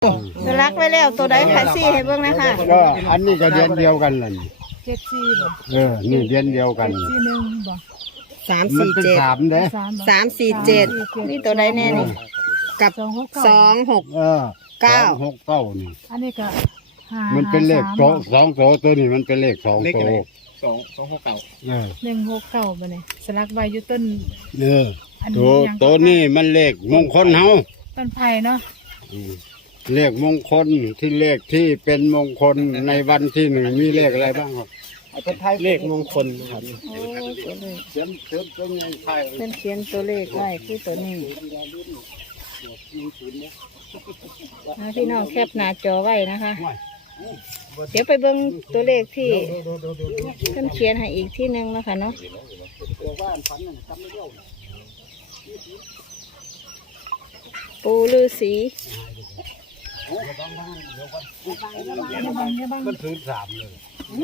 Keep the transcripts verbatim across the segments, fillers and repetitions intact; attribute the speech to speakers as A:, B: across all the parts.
A: สลักไว้แล้วตัวใดขายซี่ให้เบิ่งนะคะ
B: ก็อันนี้ก็เดือนเดียวกันล่ะนี่
C: เจ็ดสี่บ่
B: เออนี่เดือนเดียวกัน
C: สี่หนึ่งบ่
A: สาม
B: มัน
A: สี่
B: เป็น
A: เจ็ด
B: สามเด้
C: สามบ่
A: สามสี่เจ็ดนี่ตัวใดแน่นี่กับ
C: สองหก
A: ส
C: เก้า
A: องหก
B: เออ
A: เก้า
B: สองหกเก้านี่
C: อันนี้ก็ห้า
B: มันเป็นเลข
C: ห้า
B: โต
C: สาม
B: สองโตตัวนี้มันเป็นเลขสอง
D: เลข
B: โต
D: อะไร สองสองหกเก้า
B: เออ
C: หนึ่งหกเก้าบ่เนี่ยสลักไว้อยู่ต้น
B: เออ
C: อัน
B: ตัว
C: ยัง
B: ตัวนี้มันเลขมงคลเฮา
C: ต้นไผ่เนาะ
B: อืมเลขมงคลที่เลขที่เป็นมงคลในวันที่หนึ่งมีเลขอะไรบ้างครับ
D: เลขมงคลครับ
A: โอ้ตัวเลข
B: เขียนเขียนตัวใหญ่ไทย
A: เพิ่นเขียนตัวเลขไว้คือตัวนี้อ่าพี่น้องแคปหน้าจอไว้นะคะ เดี๋ยวไปเบิ่งตัวเลขที่เพิ่นเขียนให้อีกที่หนึงนะคะเนาะปูฤาษี
B: มันถือสามเลย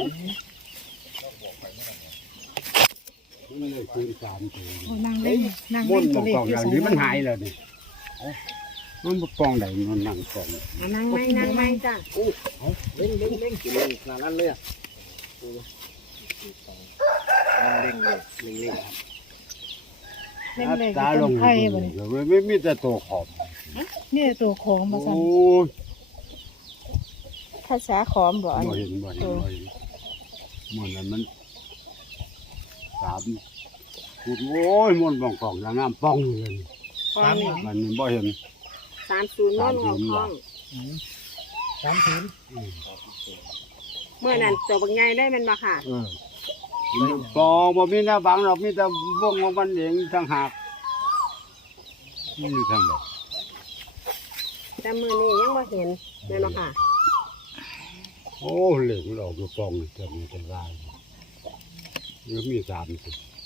B: มันเลยถือสามตัว
C: โอ้นางเล่นนาง
B: มุ่
C: เล่
B: น
C: นตัว
B: บ
C: เล
B: ก
C: ข
B: กองอย่างนี้มันหายแล้วนี่มันบกกองไหนมันนั่งกอง
A: นั่งไม้นั่งไม้จ้ะ
D: เล่งเล่งเล่งกี่เล่งขนาดนั้นเลยอ่ะเล่งเลยเล่งเล่งครับ
C: เล่นเลขอ
B: ตา
C: ยู่
B: ล
C: ต้
B: ง
C: นไผ่บ่เนี่ย
B: ไม่ไม่มีแต่ตัวขอบ
C: นี่ตัวของบ่
B: โอ้
C: ซั่น
B: ย
A: ภาษาขอมบ่อัน
B: บ่
A: นี้
B: เห็นบ่เห็นบ่เห็นมันนั้นมันสามพูดโอ้ยมันบองกองอย่างน้ำป้องเลย
A: ขอมนี่
B: มันนี่บ่เห็น
A: สามศูนย์ม้วนหัวคล้อง
D: สามศูนย์
A: เมื่อนั้นตัวบางใหญ่ได้มันมาค่ะ
B: เออปองบ่มีหน้าบังหรอกมีแต่วงของมันเองต่างหากนี่อยู่ทางไหน
A: แต่มือนี้ยังบ่เห็นแม่นบ่ค่ะ
B: โอ้เหล็กมันออกอยู่ปองนี่จะมีแต่ลายยังมีสามสิ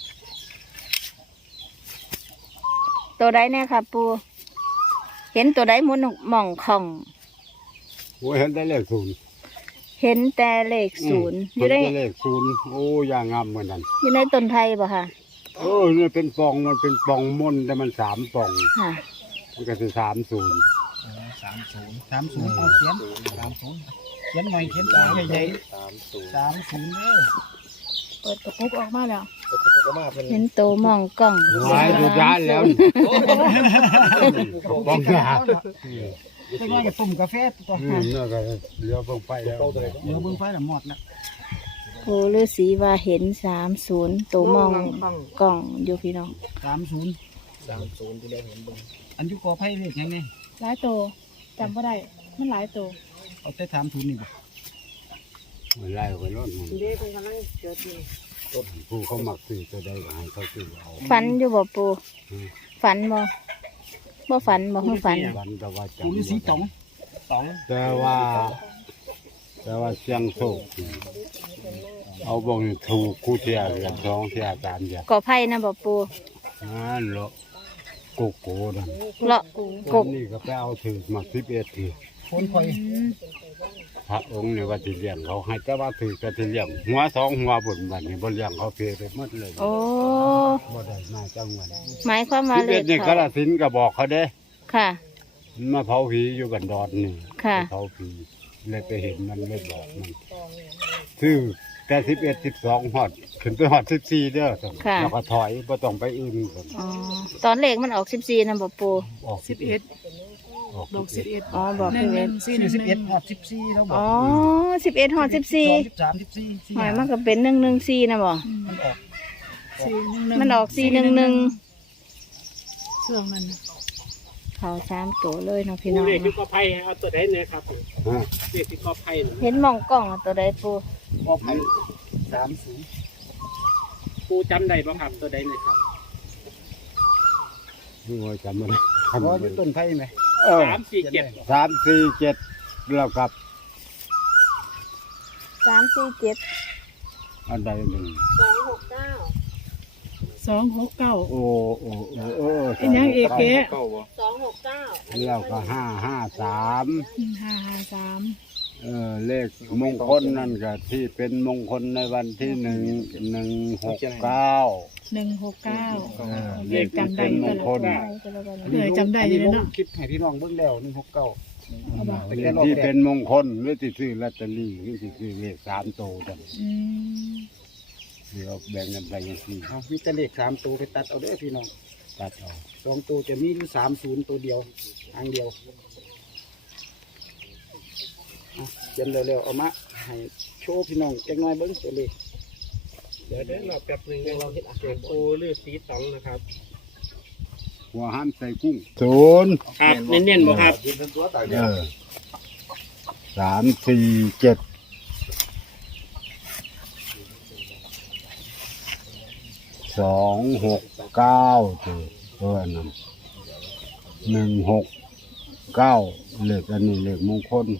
A: ตัวใดแน่ค่ะปูเห็นตัวใดหมุนหม่องของ
B: โอ้ยเห็นได้เลขศูนย์
A: เห็นแต่เลขศูนย์อยู่ใน
B: เห็นได้เลขศูนย์โอ้ยางงามเหมือนกัน
A: อยู่ในต้นไผ่บ่ค่ะ
B: เออนี่เป็นปองมันเป็นปองมนแต่มันสามปอง
A: ค่ะ
B: มันก็คือสามศูนย์
D: สามศูนย์สามศูนย์เอาเขียนสามศูนย์เขียนหน่อยเขียนตาใหญ่ๆสามศูนย์สามศูนย์เด้อ
C: เปิดกระปุกออกมาแล้ว
D: ก็มาเป็น
A: เห็นตัวหม่องกล้อง
B: หายดูด้านแล้วปองยา
D: จะง่ายกับตุ่มกาแฟตัว
B: อืมนี่ก็เลี้ยวเบิ่งไปแล้ว
D: เดี๋ยวเบิ่งไฟละหมดนะ
A: ปูฤาษีว่าเห็นสามศูนย์ตัวหม่องกล้องอยู่พี่น้อง
D: สามศูนย์สามศูนย์ที่ได้เห็นเบิ่งอันยุกอไพ่เลขยังไง
C: หลายตัวจำบ่ได้มันหลายตัว
D: เอาแต่สามศูนย์นี่บ่
B: มันไล่ไปรถมัน
A: เด้เป็นกำลังจดอยู่
B: ผู้เขามักซื้อจะได้ก็ให้เขาซื้อเอา
A: ฝันอยู่บ่ปู
B: อืม
A: ฝันบ่บ่ฝันบ่คือฝัน
B: วันแต่ว่า
D: ปูฤาษี
B: จำ
D: ต๋องต๋อง
B: แต่ว่า แต่ว่าเสียงโชคเอาบ่งถูกคู่เทียอย่างสองเทียสามเทีย
A: ก่อไผ่นะบ่ปู
B: นั่นเหรอโกโก้นั่น
A: เลาะกก
B: นี่ก็ไปเอาถือมาสิบเอ็ดที
D: คนคอย
B: พระองค์เนี่ยว่าจะเลี้ยงเขาให้แต่ว่าถือก็จะเลี้ยงหัวสองหัวบนบันนี้บ่เลี้ยงเขาเพลไปหมดเลย
A: โอ้
B: บ่ได้มาจังหวัด
A: หมายความว่า
B: สิบ
A: เล
B: เอ็
A: ข
B: ดนี่ก
A: เขา
B: ระสินธุ์ก็บอกเขาเด้
A: ค่ะ
B: มันมาเผาผีอยู่กันดอนนี่
A: ค่ะ
B: เผาผีเลยไปเห็นมันเลยบอกมันซื้อแต่สิบเอ็ดสิบสองหอดขึ้นไปหอดสิบสี่เด้อ
A: ค่ะ
B: แล้วก็ถอยบ่ต้องไปอื่นก่อน
A: อ๋อตอนเลขมันออกสิบสี่นะบ่ปู
B: ออก
C: สิบเอ็ด
B: ออก
C: บอกสิบเอ็ด
A: อ๋อบอก
C: หนึ่
A: สิ
C: ง
A: บ
C: ห
A: เอ็
C: นึ่
A: ด
C: งสี่
D: สี่
C: หนึ่ง
D: สิบ
C: ห
D: เอ็
C: นึ่
D: ด
C: ง
D: หอดสิบสี่แล้วบอ
A: อ๋
D: ก
A: อสิบเอ็ดหอดสิบสี่
D: สิบสามสิบสี่สี่
A: หมายมันก็เป็นหนึ่งหนึ่งสี่นะบ่
D: มันออก
C: สี่หนึ่งหนึ่ง
A: มันออกสี่หนึ่งหนึ่ง
C: เสื่องมัน
A: เขาสามตัวเลยเนาะพี่น้อง
E: เลขที่กอไผ่เอาตัวใดเนี่ยครับ
B: ฮะ
E: เลขที่กอไผ่เนี่ย
A: เห็นหมองกล้องอะตัวใดปู
D: ออกพันสามศูนย์
E: ปูจำได้ป่ะครับตัวใดเนี่ยครับ
B: นี่ว่าจำมัน
D: เพราะอยู่ต้นไผ่ไหม
B: เออ
E: สามสี่เจ็ด
B: สามสี่เจ็ดแล้วกับ
A: สามสี่เจ็ด
B: อันใดหนึ่ง
A: สองหกเก้า
C: สองหกเก้า
B: โอ้โอ้โอ้เออ
C: เป็นยังเอกเก๋
E: เก้าบ่
A: สองหกเก้า
B: แล้วก็ห้าห้าสาม
C: ห้าห้าสาม
B: เออเลขมงคลนั่นก็ที่เป็นมงคลในวันที่หนึ่งหนึ่งหกเก้า
C: หนึ่งหกเก้า
B: เออ
C: เลขจำได้
B: เป็นมงคล
C: เลยจำได้อยู่เลยเนาะ
D: คลิปให้พี่น้องเบิ่งแล้วหนึ่งหกเก้า
B: ม
C: เอาบอก
B: เลขที่เป็นมงคลหรือที่ซื้อลอตเตอรี่หรือที่ซื้อเลขสามโตกัน
C: อืม
B: เดี๋ยวแบ่งกันไปอย่างสี่
D: เอามีแต่เลขสามตัวไปตัดเอาเด้อพี่น้อง
B: ตัดออก
D: สองตัวจะมีอยู่สามศูนย์ตัวเดียวอันเดียวเอาเขียนเร็วๆเอามาให้โชว์พี่น้องจักหน่อยเบิ้งตัวเลข
E: เดี๋ยวได้รอแป๊บหนึงเราเห็นอาหารปูหรือสีตองนะครับ
B: หัวห้ามใส่กุ้งศูนย์
E: ครับเน้นๆบ่ครับ
B: เออสามสี่เจ็ดสองหกเก้าตัวตัวนั้นหนึ่งหกเก้าเลขอันนี้เลขมงคล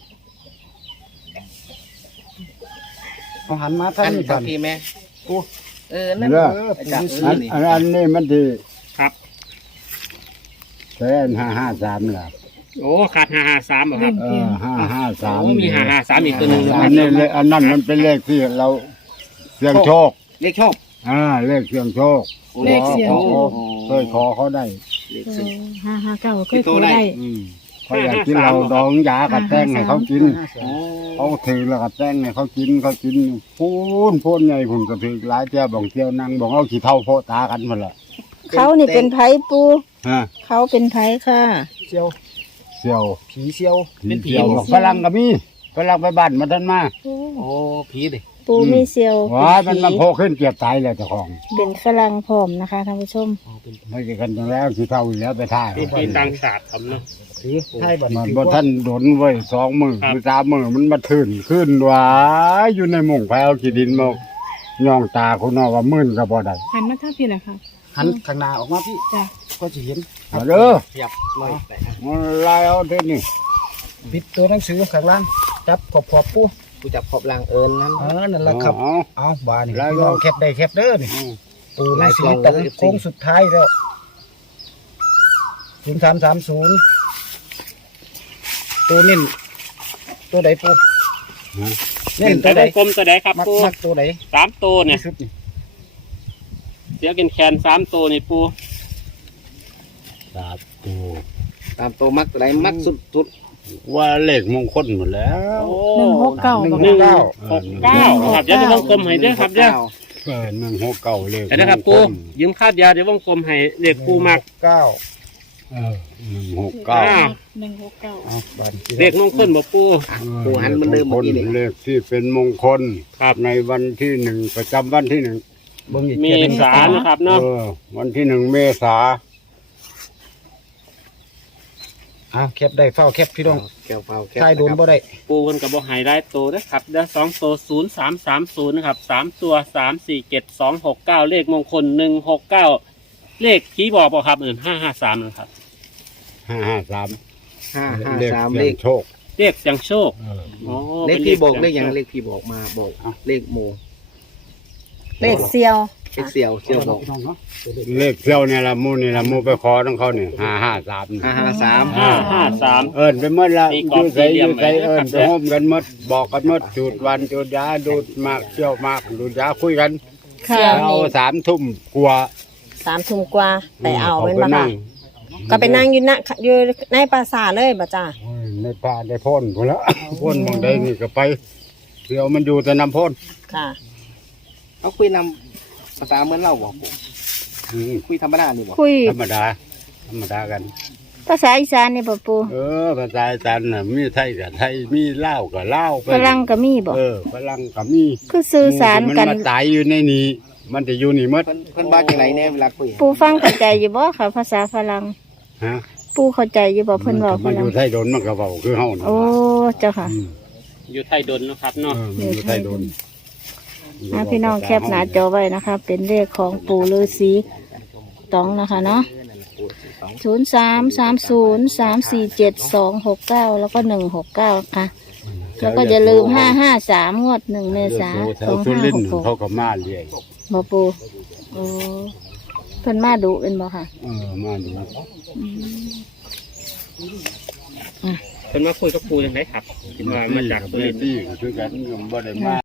D: เอาหันมาทาง
F: อัน
D: นี้
F: สั
D: บั
F: ก
D: ด
F: ทีแม่เออนั่น
B: เด้อ
D: เออ
F: จาก
D: ปู
B: อัน
D: นี่
B: อันอันนี้มันที่
E: ครับ
B: แสนห้าห้าสามแหละ
E: โอ้ขาดห้าห้าสามบ่ครับ
B: เออห้าห้าสาม
E: โอ้มีห้าห้าสามอีกตัวหนึ่งนะค
B: อั
E: รับ
B: นนี้เลขอันนั้นมันเป็นเลขที่เราเสี่ยงโชค
F: เลขโชค
B: อ่าเลขเสี่ยงโชค
C: เลขเสียง
B: ขอ
C: โช
B: ขอ
C: ค
B: เคยขอเขาได้
F: เลข
C: โอ้
F: สิบ
C: ห้าห้าเก้าเคยโทรได้
B: อืมเขาอยากกินเราดองยากับแต้งให้เขากิน
F: โอ้
B: เขาถือแล้วกับแต้งให้เขากินเขากินพูนพูนใหญ่พุ่นก็ถือหลายเที่ยวบ่องเที่ยวนั่งบ่องเอาขี้เท่าโพตากันหมดละ
A: เขานี่เป็นไผปู
B: ฮะ
A: เขาเป็นไผค่ะ
D: เซียว
B: เสี่ยว
D: ผีเซียว
B: ผีเสี่ยวกับฝรั่งก็มีฝรั่งไปบ้านมาทันมา
F: โอ้ผีดิ
A: ปูมีเซียว
B: ว้ายมัน
A: เป็
B: มัน
A: น
B: โผ
A: ผี
B: ล่ขึ้นเกียบตายเลยเจ้าของ
A: เป็นฝรั่งพร้อมนะคะท่านผู้ชม
B: ไม่ใช่กันจังแล้วขี้เท่าอยู่แล้วไปท่าย
E: เป็นปีต่างชาติครับเนาะ
D: ถือให้บัด
B: มัน
D: ถือ
B: บ่
D: ว่า
B: ท่านโดนไว้ยสองมือ
E: ครับ
B: หรือสามมือมันมาถื่นขึ้นหวายอยู่ในหม่งแพวขี้ดินมาย่องตาคุณน้อว่ามื่นก็บ่ได้
C: หันมาทางพี่แหละค่ะ
D: หันข้างหน้าออกมาพี่
C: จ้ะ
D: ก็จะเห็น
B: เอาเด้อ
F: ขยับหน่อยแต่
B: มันไล่เอาเด้อนี่
D: ปิดตัวหนังสือข้างล่างจับขอบขอบปู
F: กูจับขอบล่างเอิญนั้น
D: เออนั่นแหละครับ
B: เอา
D: เอาบานี่
B: ไล่
D: พี่
B: เรา
D: น้องแคปได้แคปเด้อนี่
B: เอา
D: ปูหนังสือตัดโค้งสุดท้ายแล้วศูนย์สามสามศูนย์ตัวนิ่นตัวไหนปู
B: ฮะ
D: เน่น
E: แต่
D: ตัวไหน
E: วงกลมตัวใดครับ
D: มัก
E: ปู
D: มักตัวไหน
E: สามตัวเนี่ย
D: ที่สุดนี่
E: เสียกินแคนสามตัวนี่ปู
B: สาธุ
F: ตามตัวมักตัวไหนมักสุดสุด
B: ว่าเลขมงคลหมดแล้ว
E: โอ้
C: หนึ่งหกเก้า
D: หนึ่ง
C: บอก
E: หนึ่ง
D: เก้า
E: หกเก้าครับเดี๋ยวจะวงกลมให้เด้อครับเด้อ
B: เออหนึ่งหกเก้าเลข
E: เดี๋ยวนะครับปูยืมคาดยาเดี๋ยววงกลมให้เลขปูมัก
D: เก้า
B: เออหนึ่งหกเก้า
E: อ่า
C: หนึ่งหกเก้า
D: เอาบาน
E: เลขมงคลบ่ปู
F: อ่ะปูหันมันเดิมเมื่อกี้นี่
B: เลขที่เป็นมงคล
E: ครับ
B: ในวันที่หนึ่งประจำวันที่หนึ่ง
D: เบิ่งอีก
E: เม
D: เทียนหนึ่ง
E: ษานะครับเนาะ
B: เออวันที่หนึ่งเมษา
D: อ่ะแคปได้เฝ้าแคปพี่น้อง
F: แก้วเฝ้าแก้ว
D: ใช่โดนบ่ได้
E: ปูคนกับบ่ไฮได้ตัวนะครับเดี๋ยวสองตัวศูนย์สามสามศูนย์นะครับสามตัวสามสี่เจ็ดสองหกเก้าเลขมงคลหนึ่งหกเก้าเลขผีบอกบ่ครับอื่นห้าห้าสามนะครับ
B: ห้าห้าสาม
F: ห้าห้า
B: เลข
F: สาม
B: เสี่
F: เลย ข
B: งโชค
E: เลขเสียงโชค
B: เออ
E: อ๋อ
F: เลข
E: ป็น
F: พี่บอกเล
E: สี
F: ขอย่าง
E: โชค
F: เลขพี่บอกมาบอกเลขโม
A: เลขเซียว
F: เลขเสี่ยวเสี่ยวบอก
D: พี่น้องเนาะ
B: เลขเซี่ยวเนี่ยละหมูนี่ละหมูไปขอของเขาเนี่ยห้าห้าสาม
F: ห้าห้าสาม
E: ห้าห้าสาม
B: เอิญไปหมดละ
E: มี
B: อก
E: รอบ
B: ยู่ใส่
E: สี่เหลี่
B: อย
E: ม
B: ยู่ใส่
E: ไว้
B: เอิญ
E: นะครับ
B: ไปโฮมกันหมดบอกกันหมดจุดวันจุดยาดูดหมากเที่ยวหมากดูดยาคุยกัน
A: ค่ะ
B: เอาสามทุ่มกลัวา
A: สามทุ่มกว่าไปเอา
B: ข
A: เป็น
B: ไป
A: บ่ค่ะ
B: นั่ง
A: ก็ไปนั่งอยู่ณอยู่ในปราสาทเลยบ่จ้า
B: โอ้ยในป่าในพ่นคนละพ่นหมองใดนี่ก็ไปเดี๋ยวมันอยู่แต่น้ำพ่น
A: ค่ะ
F: เอาคุยนำภาษาเหมือนเราบอกปู
B: อืม
F: คุยธรรมดานี่บอก
A: คุย
B: ธรรมดาธรรมดากัน
A: ภาษาอีสานนี่บ่ปู
B: เออภาษาอีสานน่ะมีไทยกับไทยมีลาวกับลาวไป
A: ฝรั่งก็มีบ่
B: เออฝรั่งกับมี
A: คือสื่อสารกัน
B: มันมาตายอยู่ในนี้มันจะอยู่นี่หมด
F: เพิ่นเพิ่นบ้าจังไหนเนี่ยเวลาคุย
A: ปูฟังเข้าใจอยู่บ่ค่ะภาษาฝรั่ง
B: ฮะ
A: ปูเข้าใจอยู่บ่เพิ่นเว้าฝ
B: มันอ
A: รั่ง
B: ยู่ไทยโดนมันก็เว้าคือเฮานะ
A: โอ้เจ้าค่ะ
B: อืม
E: อยู่ไทยดนเนาะครับ
B: เอ
E: เนาะ
B: อมันอยู่ไทยโดน
A: นะพี่น้องแคปหน้าจอไว้นะคะ เป็นเลขของปู่ฤาษีตองนะคะเนาะศูนย์สามสามศูนย์สามสี่เจ็ดสองหกเก้าแล้วก็หนึ่งหกเก้าค่ะ แล้วก็อย่าลืมห้าห้าสามงวดหนึ่งเมษา
B: แถ
A: สอ
B: ว
A: ง
B: สุ
A: ห้า
B: ริน
A: ห
B: ท
A: ก
B: ร์
A: หก
B: เขาก็มาเรียก
A: บ่ปูโอ้เพิ่นมาดุเป็นบ่ค่ะ
B: เออมาดู
E: เพิ่นมาคุยกับปูยังไงครับคิดว่ามาจากสุรินทร์
B: ที่คือกันก็บ่ได้มา